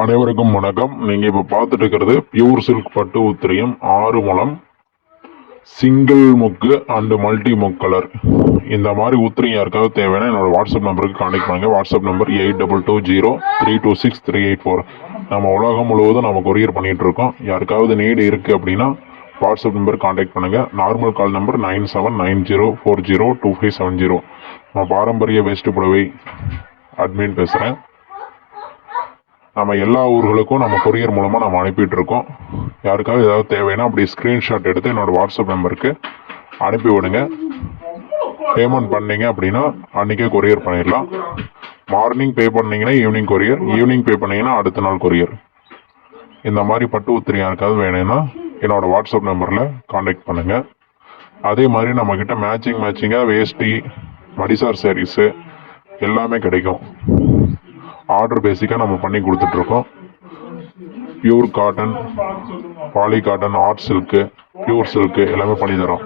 அனைவருக்கும் வணக்கம். நீங்க இப்ப பார்த்துட்டு இருக்கிறது பியூர் சில்க் பட்டு உத்திரியம் 6 முழம் சிங்கிள் முக்கு அண்ட் மல்டி முக் கலர். இந்த மாதிரி உத்திரியம் யாருக்காவது தேவைன்னா என்னோட வாட்ஸ்அப் நம்பருக்கு கான்டெக்ட் பண்ணுங்க. WhatsApp number 8220326384. நம்ம உலகம் முழுவதும் நம்ம கொரியர் பண்ணிட்டு இருக்கோம். யாருக்காவது நீடு இருக்கு அப்படின்னா வாட்ஸ்அப் நம்பர் கான்டெக்ட் பண்ணுங்க. Normal call number 9790402570. நம்ம பாரம்பரிய வேஷ்டி புடவை அட்மின் பேசுறேன். நம்ம எல்லா ஊர்களுக்கும் நம்ம கொரியர் மூலமாக நம்ம அனுப்பிட்டு இருக்கோம். யாருக்காவது ஏதாவது தேவைன்னா அப்படி ஸ்க்ரீன்ஷாட் எடுத்து என்னோட வாட்ஸ்அப் நம்பருக்கு அனுப்பி விடுங்க. பேமெண்ட் பண்ணீங்க அப்படின்னா அன்றைக்கே கொரியர் பண்ணிடலாம். மார்னிங் பே பண்ணீங்கன்னா ஈவினிங் கொரியர், ஈவினிங் பே பண்ணீங்கன்னா அடுத்த நாள் கொரியர். இந்த மாதிரி பட்டு உத்திரி யாருக்காவது வேணும்னா என்னோட வாட்ஸ்அப் நம்பரில் கான்டாக்ட் பண்ணுங்கள். அதே மாதிரி நம்மக்கிட்ட மேட்சிங்காக வேஷ்டி மடிசார் சாரீஸு எல்லாமே கிடைக்கும். ஆர்டர் பேசிக்காக நம்ம பண்ணி கொடுத்துட்ருக்கோம். Pure cotton, poly cotton, art silk, pure silk எல்லாமே பண்ணி தரோம்.